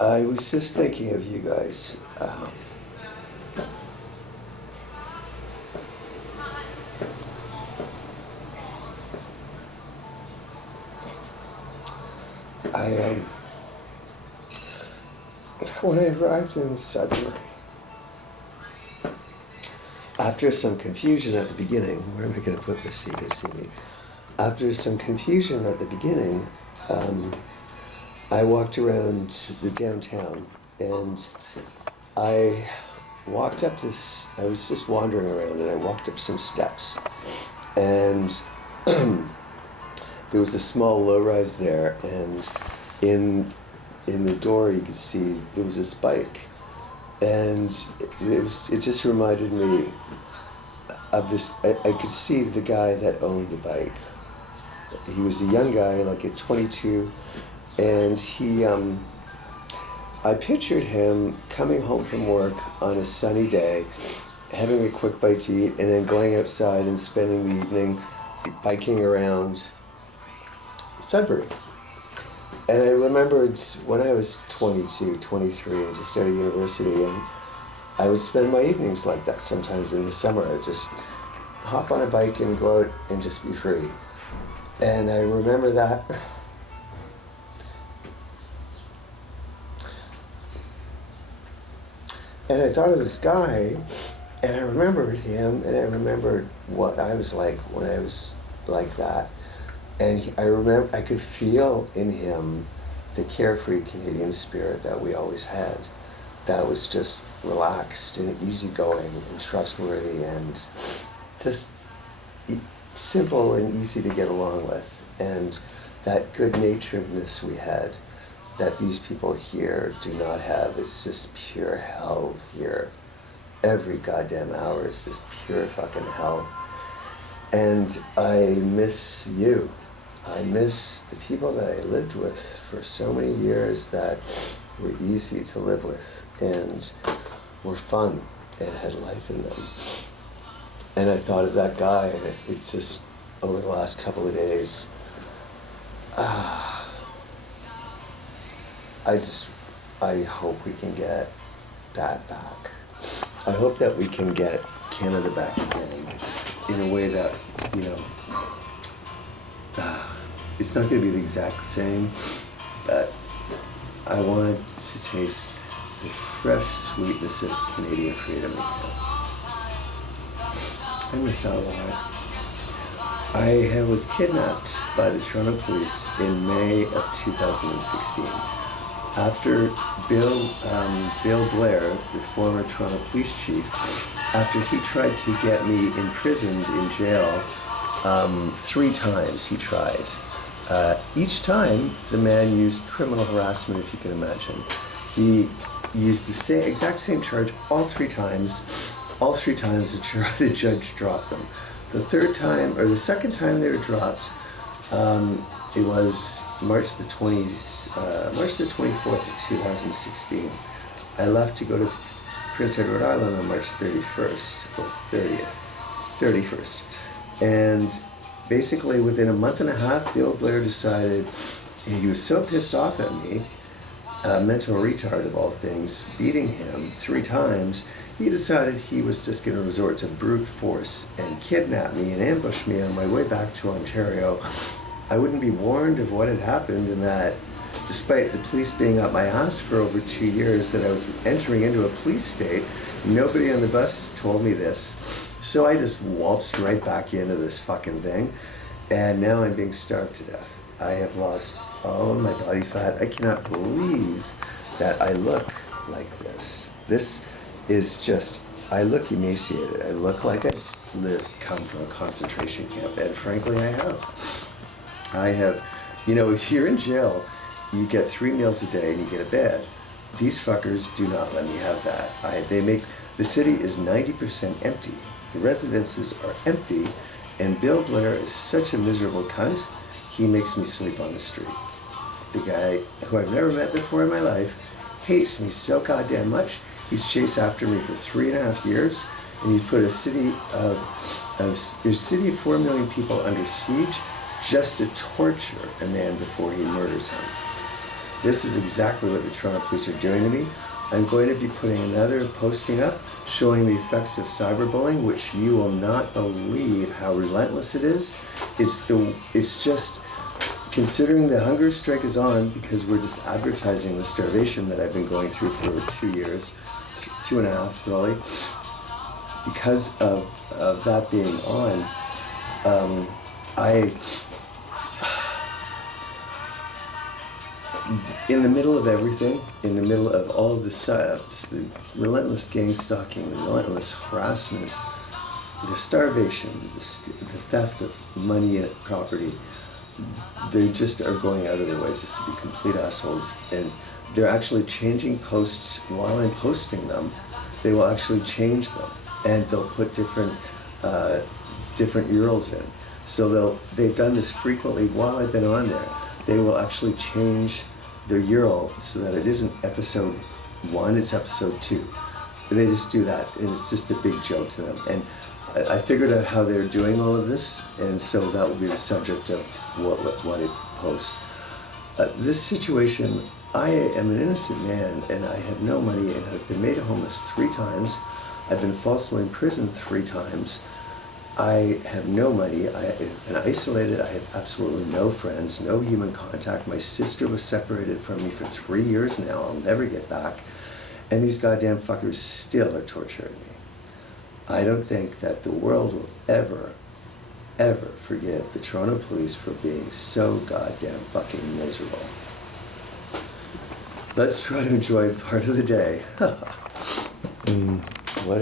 I was just thinking of you guys. When I arrived in Sudbury, after some confusion at the beginning, where am I going to put this so you can see me? After some confusion at the beginning, I walked around the downtown and I walked up this, I was just wandering around and I walked up some steps and there was a small low-rise there, and in the door you could see there was this bike, and it just reminded me of this. I could see the guy that owned the bike. He was a young guy, like at 22, and I pictured him coming home from work on a sunny day, having a quick bite to eat, and then going outside and spending the evening biking around Sudbury. And I remembered when I was 22, 23, and just out of university, and I would spend my evenings like that sometimes in the summer. I'd just hop on a bike and go out and just be free. And I remember that. And I thought of this guy, and I remembered him, and I remembered what I was like when I was like that. And I remember I could feel in him the carefree Canadian spirit that we always had, that was just relaxed and easygoing and trustworthy and just simple and easy to get along with. And that good-naturedness we had that these people here do not have is just pure hell here. Every goddamn hour is just pure fucking hell. And I miss you. I miss the people that I lived with for so many years that were easy to live with and were fun and had life in them. And I thought of that guy, and it just, over the last couple of days, I hope we can get that back. I hope that we can get Canada back again in a way that, you know, it's not going to be the exact same, but I want to taste the fresh sweetness of Canadian freedom again. I miss that a lot. I was kidnapped by the Toronto Police in May of 2016. After Bill Blair, the former Toronto Police Chief, after he tried to get me imprisoned in jail 3 times he tried. Each time, the man used criminal harassment, if you can imagine. He used the exact same charge all 3 times. All 3 times the judge dropped them. The second time they were dropped, it was March the 24th of 2016. I left to go to Prince Edward Island on March 31st, or 31st. And basically within a month and a half, Bill Blair decided, he was so pissed off at me, a mental retard of all things, beating him 3 times, he decided he was just going to resort to brute force and kidnap me and ambush me on my way back to Ontario. I wouldn't be warned of what had happened, and that despite the police being up my ass for over 2 years, that I was entering into a police state. Nobody on the bus told me this. So I just waltzed right back into this fucking thing, and now I'm being starved to death. I have lost all of my body fat. I cannot believe that I look like this. This is just, I look emaciated. I look like I've come from a concentration camp, and frankly I have, you know, if you're in jail, you get 3 meals a day and you get a bed. These fuckers do not let me have that. The city is 90% empty. The residences are empty, and Bill Blair is such a miserable cunt, he makes me sleep on the street. The guy, who I've never met before in my life, hates me so goddamn much. He's chased after me for 3.5 years, and he's put a city of 4 million people under siege just to torture a man before he murders him. This is exactly what the Toronto Police are doing to me. I'm going to be putting another posting up showing the effects of cyberbullying, which you will not believe how relentless it is. It's just, considering the hunger strike is on, because we're just advertising the starvation that I've been going through for 2 years, 2.5 probably, because of that being on, in the middle of everything, in the middle of all of this, just the relentless gang stalking, the relentless harassment, the starvation, the theft of money and property, they just are going out of their way just to be complete assholes. And they're actually changing posts while I'm posting them. They will actually change them, and they'll put different URLs in. So they've done this frequently while I've been on there. They will actually change their URL so that it isn't episode 1, it's episode 2. They just do that, and it's just a big joke to them. And I figured out how they're doing all of this, and so that will be the subject of what I post. This situation, I am an innocent man, and I have no money, and I've been made homeless 3 times. I've been falsely imprisoned 3 times. I have no money. I have been isolated. I have absolutely no friends, no human contact. My sister was separated from me for 3 years now. I'll never get back. And these goddamn fuckers still are torturing me. I don't think that the world will ever forgive the Toronto Police for being so goddamn fucking miserable. Let's try to enjoy part of the day. What